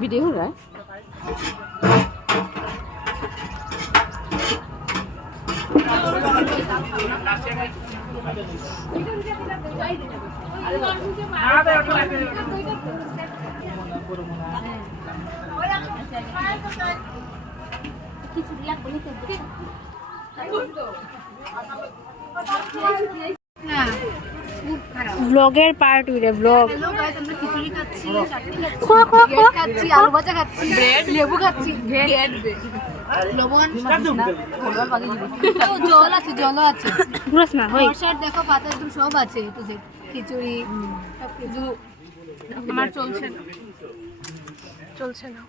video हो रहा है ব্লগের পার্ট উইরে ব্লগ হ্যালো গাইস আমরা খিচুড়ি খাচ্ছি খোয়া খোয়া খোয়া খাচ্ছি আলু ভাজা খাচ্ছি ব্রেড লেবু খাচ্ছি ব্রেড লবণ জল আছে জলও আছে ঘুরাস না হই বর্ষার দেখো পাতা একদম সব আছে তো যে খিচুড়ি সব কিছু আমার চলছে না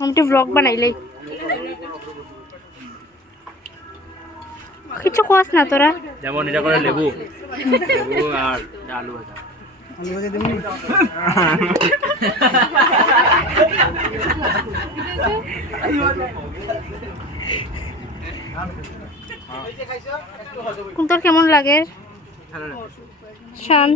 আমি তো ব্লগ বানাইলাই কিছু কোয়াস না তোরা যেমন এটা করে লেবু লেবু আর আলু ভাজা কোন তোর কেমন লাগে শান